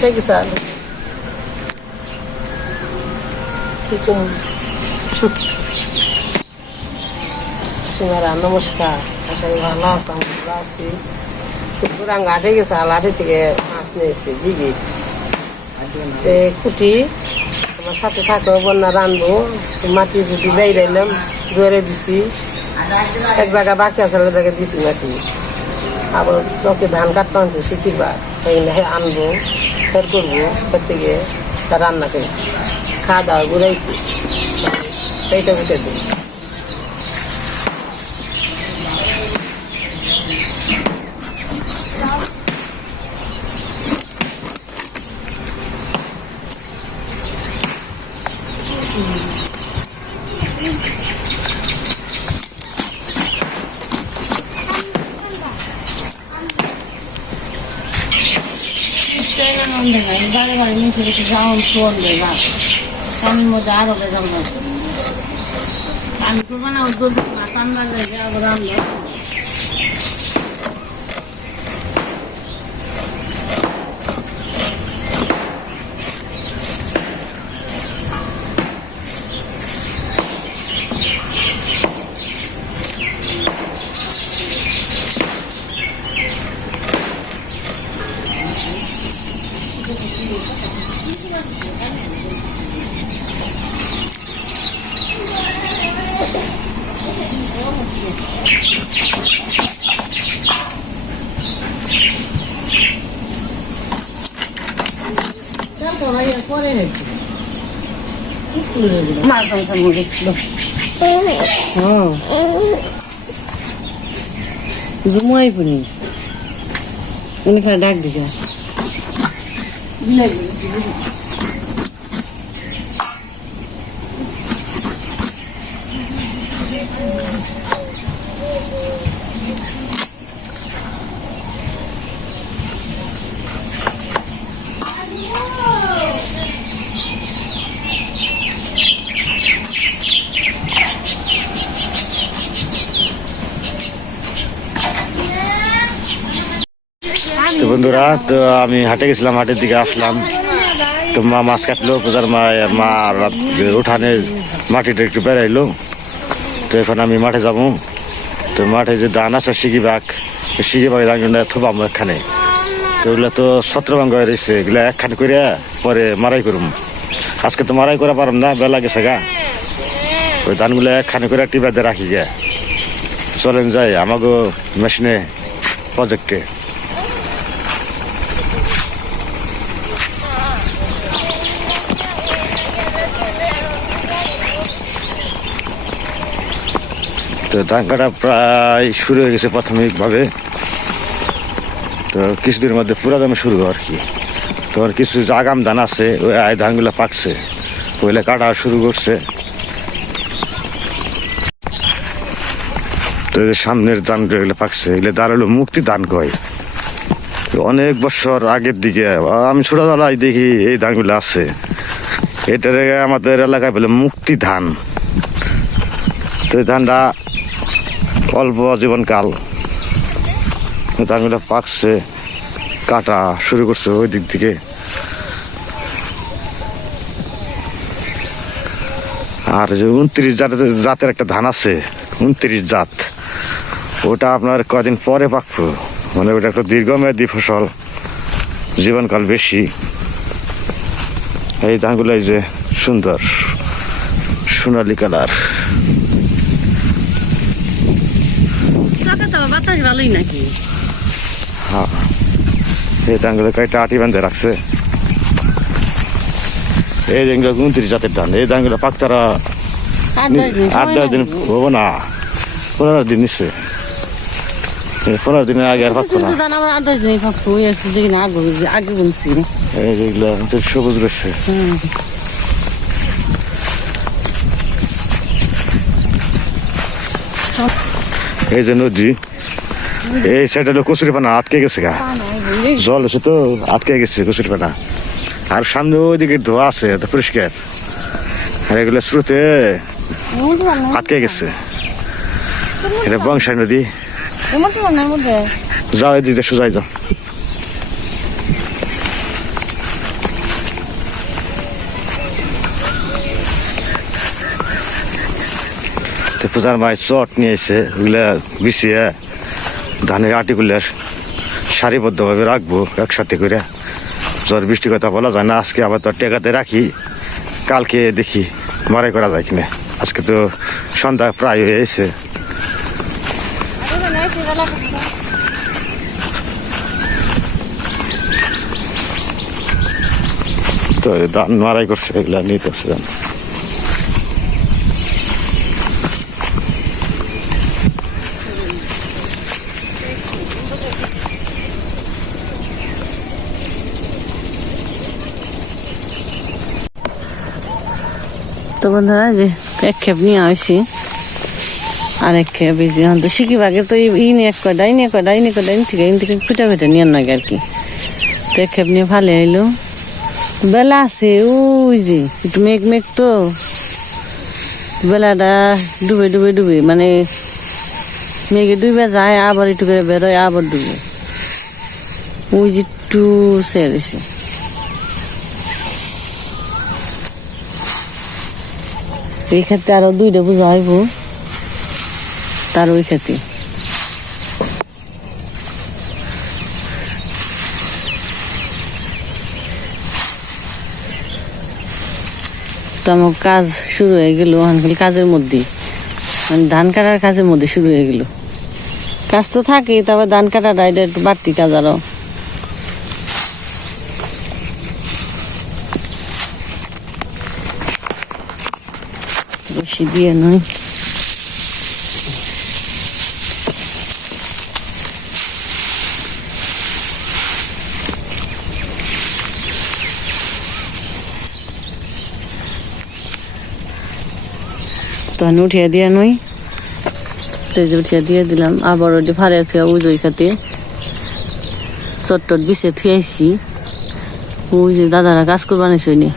ঘাটে গেছে নমস্কার, আশা করি ভালো আছি। আমি ভালো আছি। পুরান ঘাটে গেছে, লাঠি থেকে মাছ নিয়েছি দিঘি কুটি। আমার সাথে থাকো, বন্যা রানবো। মাটি ফুটি বেড়াইলাম, ধরে দিছি। এক জায়গা বাকি আছে, এক জায়গায় দিছি মাটি। আবার চকে ধান কাটতে আনছে শিখিবার, আনবো, ফের করবো, ফের থেকে রান্না করে খাওয়া দাওয়া ঘুরাইছি। সেইটা উঠে দিই। বারে বারে নিচে কিছু যাওয়ান শোন দেয় না, পানির মধ্যে আরো বেজাল না। আমি করবো না, মাছ আনবার যাই আবার আনলো। মাছ আনছে মুড়ি জুমাই পুনি উনি খালি ডাক দিকে তো বন্ধুরা, তো আমি হাটে গেছিলাম, হাটের দিকে আসলাম। তো মা মাছ কাটলো, পূজার মা উঠানে মাটিটা একটু বেড়াইলো। তো এখন আমি মাঠে যাবো। তো মাঠে যে ধান আছে শিখিবাগ ধান থুবাম এখানে। তো ওগুলো তো ছত্রভঙ্গ হয়ে রয়েছে, এগুলা একখান করে পরে মারাই করুম। আজকে তো মারাই করা পারম না, বেলা গেছে গা। ওই ধানগুলো একখানে করে টিবাতে রাখি গে। চলেন যাই আমাকে মেশিনে প্রজেক্টে। তো ধান কাটা প্রায় শুরু হয়ে গেছে প্রাথমিকভাবে। তো কিছুদিনের মধ্যে পুরা দামে শুরু আর কি। তোমার কিছু আগাম ধান আছে, ওই ধানগুলো পাকছে, ওইগুলো কাটা শুরু করছে। তো সামনের ধান এগুলো পাকছে, এগুলো ধান হলো মুক্তি ধান কয়। অনেক বছর আগের দিকে আমি ছোটবেলায় দেখি এই ধানগুলো আছে। এটার আমাদের এলাকায় বলে মুক্তি ধান। তো এই ধানটা অল্প জীবনকাল। ধানগুলো পাকছে, কাটা শুরু করছে ওই দিক থেকে। আর যে 29 জাতের একটা ধান আছে, 29 জাত, ওটা আপনার কদিন পরে পাকবো। মানে ওটা একটা দীর্ঘমেয়াদী ফসল, জীবনকাল বেশি। এই ধানগুলো যে সুন্দর সোনালি কালার। বাতাস ভালোই নাকি? হ্যাঁ, এই ধানগুলো কয়েকটা আটি বাঁধে রাখছে। এই ধানগুলো 29 জাতের ধান। এই ধানগুলো পাকতারা 8-10 দিন হবো না, 15 দিন নিচ্ছে। 15 দিনের আগে আর পাচ্ছ না। এই যেগুলো সবুজ রয়েছে, এই যে নদী। এই সাইডে হলো কচুরিপানা, আটকে গেছে গা, জল এসে তো আটকে গেছে কচুরিপানা। আর সামনে ওইদিকে ধোয়া আছে, এত পরিষ্কার। আর এগুলো স্রোতে আটকে গেছে। এটা বংশাই নদী। যাও এদিকে সোজাই যাও। তো পূজার মায়ের চট নিয়ে এসে ওগুলা বিছিয়ে ধানের আটিগুলো সারিবদ্ধভাবে রাখবো একসাথে করে। ঝড় বৃষ্টি কথা বলা যায় না, আজকে আবার তো টেকাতে রাখি, কালকে দেখি মারাই করা যায় কিনা। আজকে তো সন্ধ্যা প্রায় হয়ে এসে। তো ধান মারাই করছে, এগুলা নিতেছে ধান। তো বন্ধুরা যে এক খেপ নিয়ে আসি, আর এক খেপ এই যে তো শিখি ভাগে তো নিয়ে এক কয়টা নিয়ে কয়টা নিয়ে কয়টা ঠিক আছে, থেকে খুঁটে খুঁটে নিয়ে নাগে আর কি। তো এক খেপ নিয়ে ভালো আইলো, বেলা আছে ওই যে একটু মেঘ মেঘ, তো বেলাটা ডুবে ডুবে ডুবে মানে মেঘে ডুবে যায়, আবার একটু করে বেরোয়, আবার ডুবে, ওই যে একটু সেরেছে। এই ক্ষেত্রে আরো 2টা পূজা হইব, তার ওই ক্ষেত্রে তো আমার কাজ শুরু হয়ে গেল। খালি কাজের মধ্যে মানে ধান কাটার কাজের মধ্যে শুরু হয়ে গেল। কাজ তো থাকেই, তারপর ধান কাটাটা এটা একটু বাড়তি কাজ আরো। রশি দিয়ে নয়, তখন উঠিয়ে দিয়ে নই, তেজ উঠিয়ে দিয়ে দিলাম। আবার ওটি ফারে থুয়া ওই ওই খাতে চট্টট বিছে থুয়াইছি। ওই যে দাদারা কাজ করে বানাইছে নি,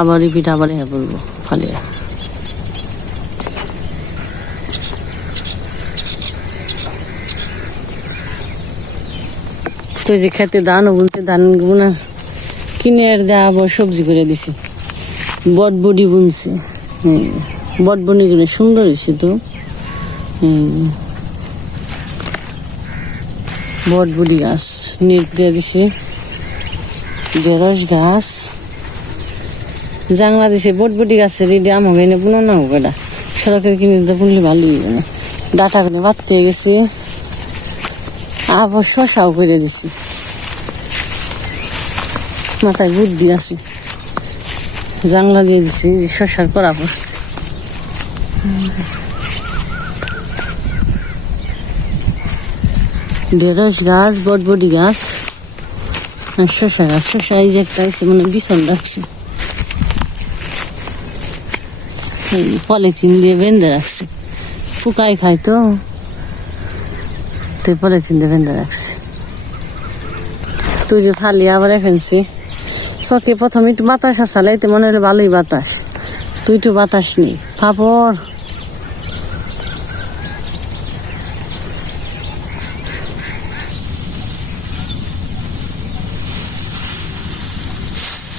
আবার রিপিট আবার হ্যাঁ বলবো ফালিয়া। তো যে খেতে ধানও বুনছে, ধান বুনা কিনে দেওয়া আবার সবজি করে দিছি। বটবডি বুনছে, বটবডি গুলো সুন্দর হয়েছে তো। বটবডি গাছ নেট দিয়ে দিছে, ঢেঁড়স গাছ জাংলা দিছে। বটবডি গাছের রেডি আমাকে এনে বুনো না হোক, এটা সড়কের কিনে বুনলে ভালো হইবে না। ডাটা কিনে বাড়তে গেছে, আবার শশাও করে দিছি। মাথায় বুদ্ধি আছে, জাংলা দিয়ে দিছি, শশার করা পড়ছে। ঢেঁড়স গাছ, বটবডি গাছ, আর শশা গাছ। শশা এই যে একটা আছে মানে বিছন রাখছে, পলিথিন দিয়ে বেঁধে রাখছে, পোকাই খায় তো, তুই পলিথিন দিয়ে বেঁধে রাখছে। তুই যে ফালি আবার ফেলছি চকে। প্রথমে একটু বাতাস আসালাইতে মনে হলো ভালোই বাতাস, তুই একটু বাতাস নেই ফাপড়।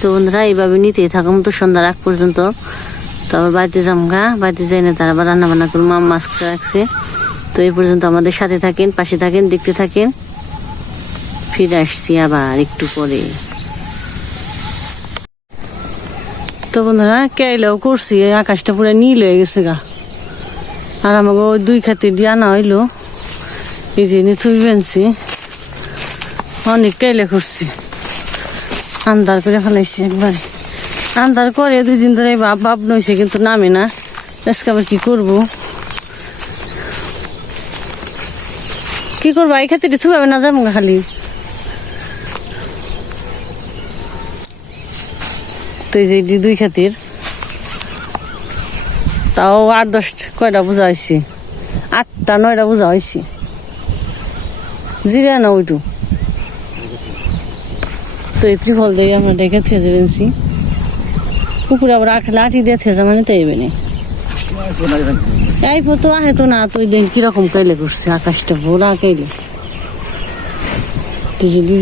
তো বন্ধুরা এইভাবে নিতেই থাকুন তো সন্ধ্যার আগ পর্যন্ত। তারপর বাড়িতে যামগা, বাড়িতে যাই না তারা আবার রান্না বান্না করে মা মাছ রাখছে। তো এই পর্যন্ত আমাদের সাথে থাকেন, পাশে থাকেন, দেখতে থাকেন। ফিরে আসছি আবার একটু পরে। তো বন্ধুরা কেইলেও করছি, আকাশটা পুরো নীল হয়ে গেছে গা। আর আমাকে ওই 2 খাতে দিয়ে আনা হইলো, এই যে থুই বেনছি, অনেক কেইলে করছি, আন্দার করে ফেলাইছি একবারে। আন্দার করে 2 দিন ধরে ভাব নইছে, কিন্তু নামে না। আজকে আবার কি করবো এই খাতে থুবে না যাবো খালি। তো এই যে 2 খাতির তাও 8-10 কয়টা বোঝা হয়েছে, 8টা-9টা বোঝা হয়েছে। জিরা না ওইটু তো এই ত্রিফল দিয়ে আমরা ডেকে থুয়ে যাবেনছি। পুকুরে আবার লাঠি দিয়ে থুয়ে যা মানে তো এবে না। এই তো আহে তো না, তুই দেখ কিরকম কাইলে করছে, আকাশটা ভোরা কাইলে। দিদি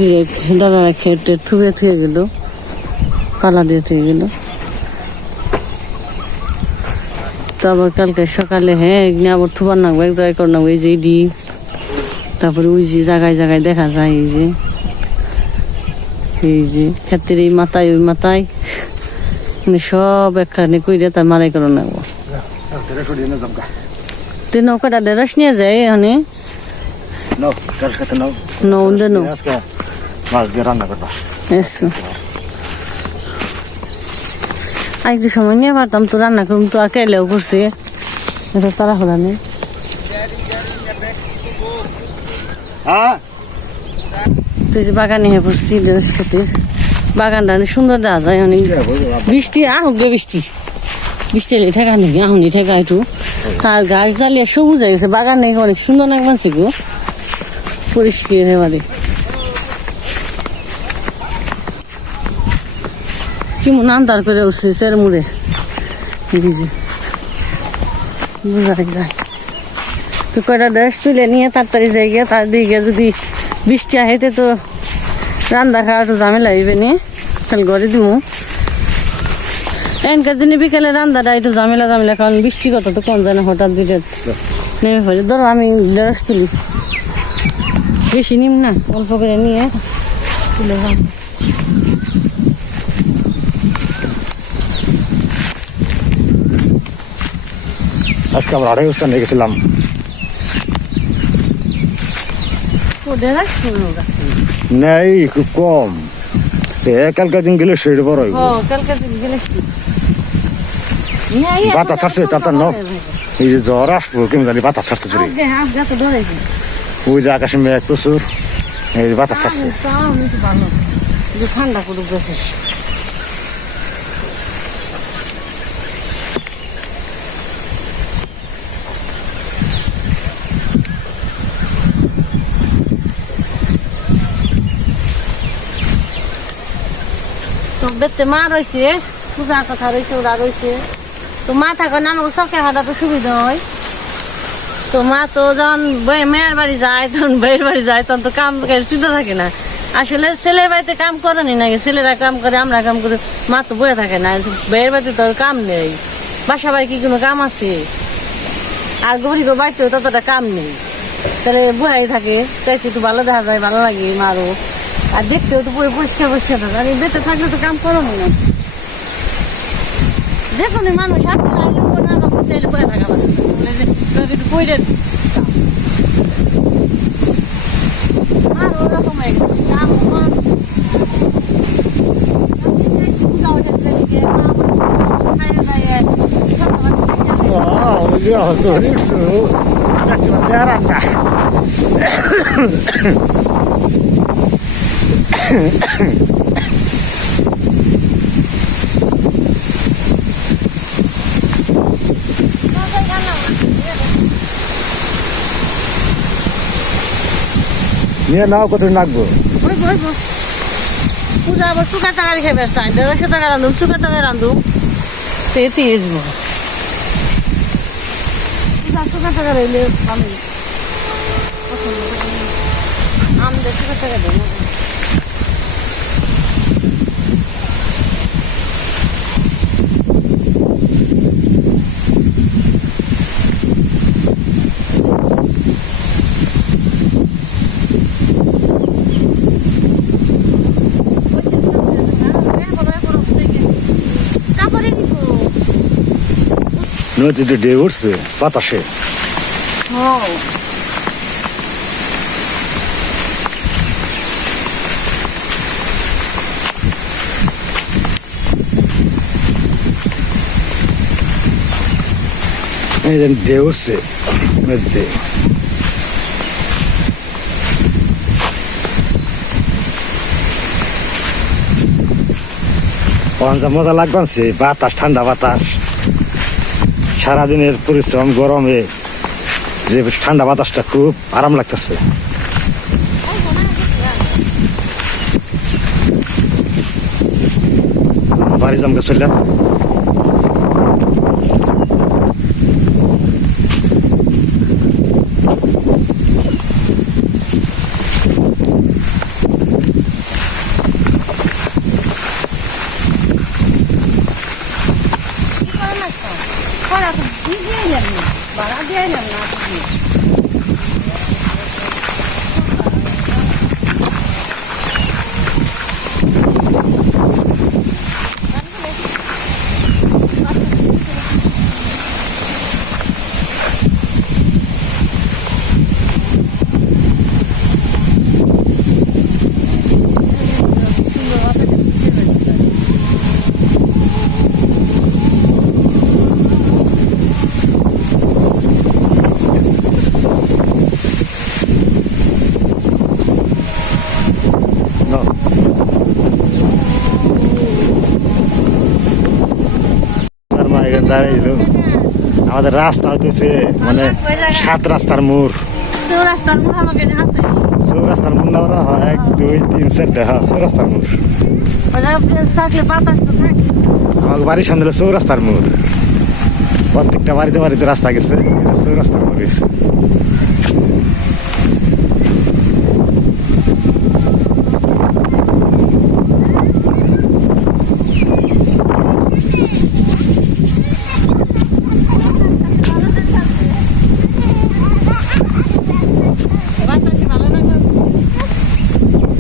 দাদারা খেয়ে থুয়ে থুয়ে গেল, পালা দিয়ে থুয়ে গেল। তারপর কালকে সকালে হ্যাঁ এখানে আবার থুবার নাকবো এক জায়গায় কর নাকবো এই যে ডি তারপরে ওই যে জায়গায় জায়গায় দেখা যায় এই যে ক্ষেত্রের এই মাথায় ওই মাথায় মানে সব একখানে কইরে তার মারাই করে নাকবো তুই নৌকাটা ডেরাস নিয়ে যায় এখানে নৌন্দে নৌ মাছ দিয়ে রান্না করবা এসো আরেকটু সময় নিয়ে পারতাম তো রান্না করুম তো আর কেলেও করছে এটা তারা হলো নেই হ্যাঁ তুই যে বাগানে হয়ে পড়ছি ড্রেস খাতির বাগানটা অনেক সুন্দর দেখা যায় অনেক বৃষ্টি আহুক গে বৃষ্টি বৃষ্টি এলে ঠেকা নাকি আহুনি ঠেকা একটু আর গাছ জ্বালিয়ে সবুজ হয়ে গেছে বাগানে অনেক সুন্দর লাগছে গো পরিষ্কার এবারে কেমন আন্দার করে উঠছে সের মুড়ে বোঝা যায় তো কয়টা ড্রেস তুলে নিয়ে তাড়াতাড়ি যাই গিয়ে তার দিকে যদি বৃষ্টি আহেতে তো রান্না খাওয়া একটু ঝামেলা হইবে নিয়ে কাল ঘরে দিব এনকার দিনে বিকেলে রান্নাটা একটু ঝামেলা কারণ বৃষ্টি কথা তো কোন জানে হঠাৎ দিতে নেমে পড়ে ধরো আমি ড্রেস তুলি বেশি নিম না অল্প করে নিয়ে তুলে আজকে আমরা 2.5 বস্তা নিয়ে গেছিলাম নেই খুব কম কালকে দিন গেলে সেটা বড় বাতাস ছাড়ছে তার ন এই যে জ্বর আসবো কেমন জানি বাতাস ছাড়ছে ওই যে আকাশে মেঘ প্রচুর এই যে বাতাস ছাড়ছে ঠান্ডা করে গেছে দেখতে মা রয়েছে পূজার কথা রয়েছে ওরা রয়েছে তো মা থাকো না আমাকে চকে হাঁটা তো সুবিধা হয় তো মা তো যখন মেয়ের বাড়ি যায় তখন বইয়ের বাড়ি যায় তখন তো কাম চিন্তা থাকে না আসলে ছেলের বাড়িতে কাম করেনি নাকি ছেলেরা কাম করে আমরা কাম করি মা তো বয়ে থাকে না বইয়ের বাড়িতে তো কাম নেই বাসা বাড়ি কি কোনো কাম আছে আর গরিব বাড়িতেও ততটা কাম নেই তাহলে বয়ে থাকে তাই একটু ভালো দেখা যায় ভালো লাগে মারও আর দেখতেও তো পুরো পরিষ্কার থাকে আর বেঁচে থাকলে তো কাম করো না যে কোনো মানুষ আসতে না চাইলে বয়ে থাকা একটু বইরে আর ওরকম কাম নিয়ে নাও কত নাকবো পূজা আবার চুকা টাকা রেখে বেড়াই 150 টাকা রান্ধুম চুকা টাকা রান্ধুম তেতে আসবো পূজা চুকা টাকা রইলে আমি আমাদের চুকা টাকা দেব নদীতে ডে উঠছে বাতাসে ডে উঠছে নদীতে মজা লাগবে বাতাস ঠান্ডা বাতাস সারাদিনের পরিশ্রম গরমে যে ঠান্ডা বাতাসটা খুব আরাম লাগতেছে বাড়ি জমকে চললাম আমাদের রাস্তা হইতেছে মানে 7 রাস্তার মোড়। চৌরাস্তার মোড় আমাকে আছে চৌরাস্তার মোড় না ওরা 1 2 3 4 হ্যাঁ চৌরাস্তার মোড়। থাকলে বাতাস তো থাকে। আমাকে বাড়ির সামনে হলো চৌরাস্তার মোড়। প্রত্যেকটা বাড়িতে বাড়িতে রাস্তা গেছে, চৌরাস্তার মোড় গেছে।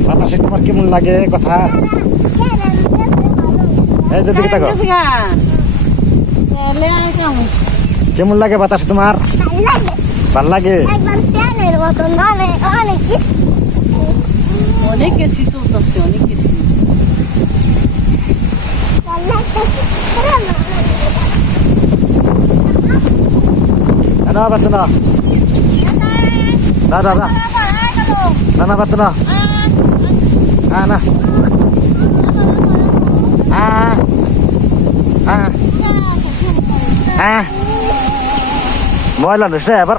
বাতাসে তোমার কেমন লাগে কথা? এই যে দিকে তাকাও, কেমন লাগে বাতাসে তোমার? ভাল লাগে। অনেক গেছি চলতেছে, অনেক গেছি। না বাত না না না না না বাত না না ময়লা নিস না এবার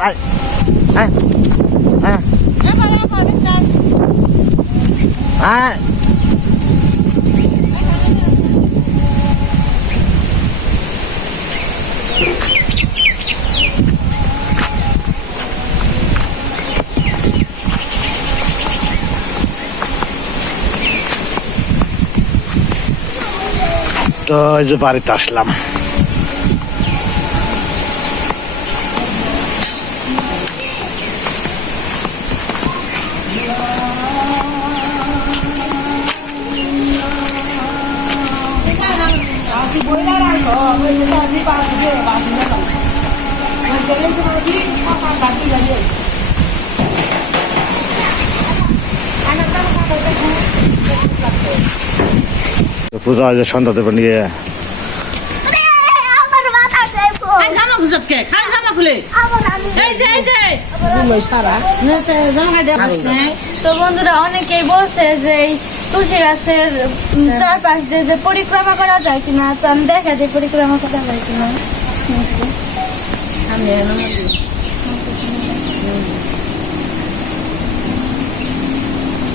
তো এই যে বাড়িতে আসলাম। পূজা হয় যে সন্ধ্যা দেবে নিয়ে তো বন্ধুরা অনেকেই বলছে যে এই তুলসী গাছের চারপাশ দিয়ে যে পরিক্রমা করা যায় কিনা, তো আমি দেখা যে পরিক্রমা করা যায় কিনা।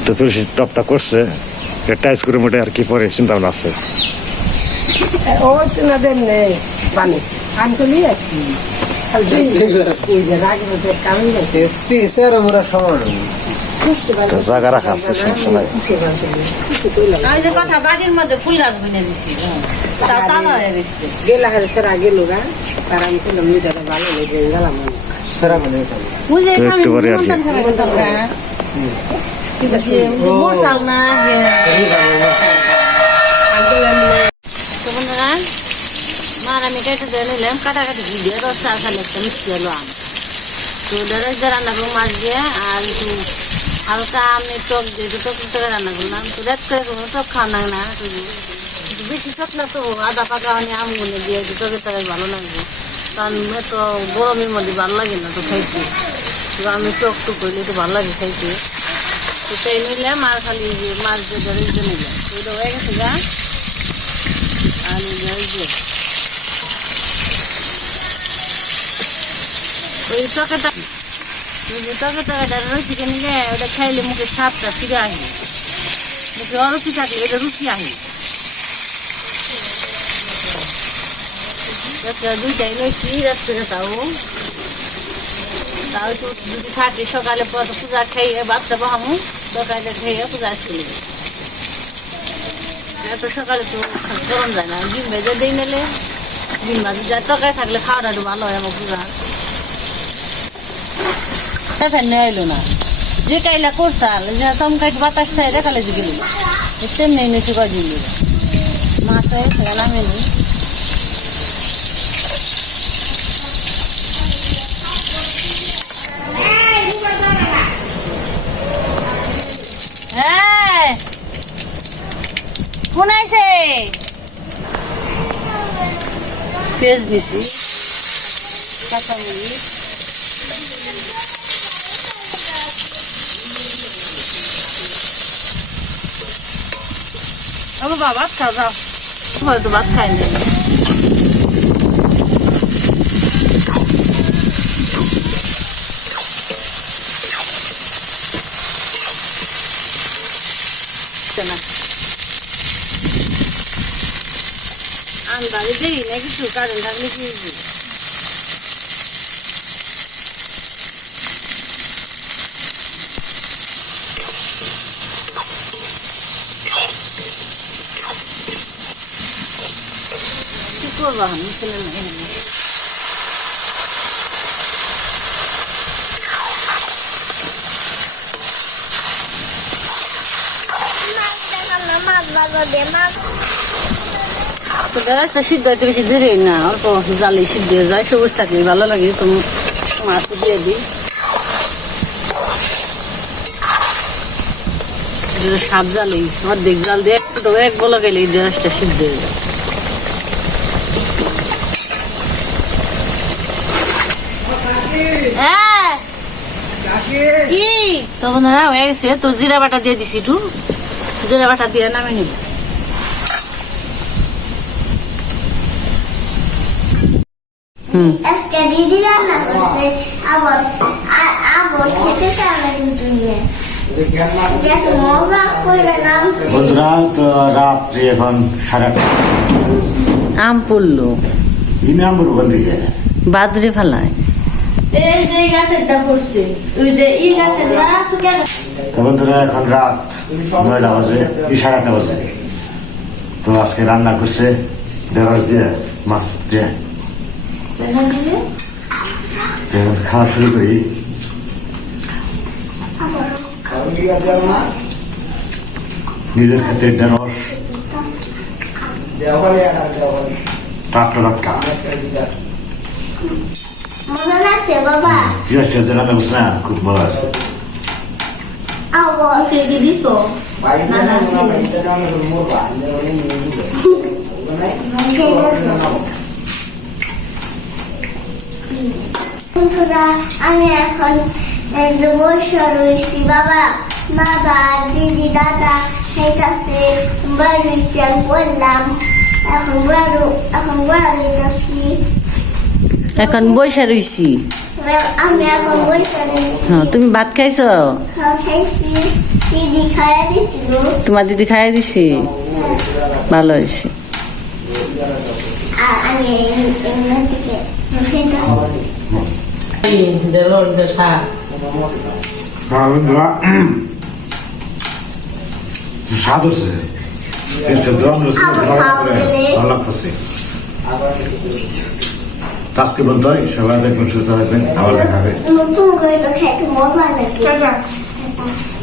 তো তুলসী টপটা করছে টাইস করে মোটে আর কি পরে চিন্তা ভাবনা আছে। ও না দেন নেই বানি আমি তো নিয়ে আসছি জায়গা রাখা আছে, সমস্যা নাই। আমি যে কথা বাড়ির মধ্যে ফুল গাছ বুনে দিছি, গেলা খালি সেরা গেল গা তার আমি খেলাম নিজেরা ভালো লেগে গেলাম সেরা মানে বুঝে তো একটু পরে আর কি। মোর চাল না তো বন্ধুরা মার আমি কেটে দিয়ে নিলাম, কাটাকাটি দিয়ে 10 চাল খালি একটা মিষ্টি হলো আম। তো দেড় রান্না করবো মাছ দিয়ে, আর একটু হালকা আমি টক দিয়ে একটু টক করে রান্না করলাম। তো রেড করে কোনো টক খাওয়া লাগে না, একটু বেশি টক না তো আদা পাকা মানে আমগুলো দিয়ে একটু টকের তরকারি ভালো লাগবে, কারণ এত গরমের মধ্যে ভালো লাগে না তো খাইতে। তো আমি টক টুক করলে একটু ভালো লাগে খাইতে। তো তাই নিলাম আর খালি যে মাছ দিয়ে ধরে নিলাম, তো এটা হয়ে গেছে গা। আর ওই টকেটা রুচিকে নিলে ওটা খাইলে মুখে স্বাদটা ফিরে আসে, মুখে অরুচি থাকলে এটা রুচি আসে। দুইটাই লইছি রাত্রে, তাও তো যদি থাকে সকালে পূজা খাইয়ে বাচ্চা বাহামু, সকালে খাইয়ে পূজা আসলে এত সকালে তো গরম যায় না, ডিম ভেজে দিয়ে নিলে ডিম ভাজি যা তরকারি থাকলে খাওয়াটা একটু ভালো হয় আমার পুরা ফেফেন নিয়ে আইলো না যে কাইলা করছাল যে চমকাইট বাতাস চাই দেখালে যে গেল তেমনি এনেছি কদিন মাছ হয়েছে নামেনি হ্যাঁ ফোন আইছে পেঁয়াজ নিছি কাঁচামরিচ বাবা ভাত খাও যাও হয়তো ভাত খাই না আন্দাজে দেরি না কিছু কারেন্ট থাকলে কি করবো আমি ছেলে না সিদ্ধ হইতে বেশি দেরি না অল্প জালি সিদ্ধ হয়ে যায় সবুজ থাকলে ভালো লাগে তো মাছ দিয়ে দিই সাপ জালি অর্ধেক জাল দিয়ে একটু এক বলা গেলে এই দেশটা সিদ্ধ হয়ে যায় কি তো বন্ধুরা হয়ে গেছে তো জিরা বাটা দিয়ে দিছি একটু জিরা বাটা দিয়ে নামে নিব আজকে দিদি রান্না করছে আবার আবার খেতে চাইলে কিন্তু যত মজা করে নামছে বন্ধুরা তো রাত্রি এখন 8:30 আম পড়লো ইনাম বলবো দিকে বাদরে ফেলায় এই যে গাছেরটা পড়ছে ওই যে ই গাছের না শুকিয়ে গেছে তো বন্ধুরা এখন রাত 9টা বাজে 8:30 বাজে তো আজকে রান্না করছে ঢেঁড়স দিয়ে মাছ দিয়ে এখন খাওয়া শুরু করি নিজের ক্ষেত্রে ঢেঁড়স টাটকা টাটকা মনে লাগছে বাবা জিনিসটা যে রান্না করছে না খুব ভালো আছে আবার কি দিছো বন্ধুরা আমি এখন বসে রয়েছি বাবা বাবা দিদি দাদা খাইতেছে বাড়িছি আমি বললাম এখন বড় হইতেছি এখন বৈশা রইছি আমি এখন বসে রয়েছি হ্যাঁ তুমি ভাত খাইছো খাইছি দিদি খাইয়া দিছিল তোমার দিদি খাইয়া দিছি ভালো হয়েছে আর আমি এমনিতে স্বাদ হচ্ছে ভালো লাগতেছে আজকে বলতে হয় সবাই দেখবেন সুস্থ থাকবেন আবার দেখা হবে নতুন করে তো খেতে মজা লাগে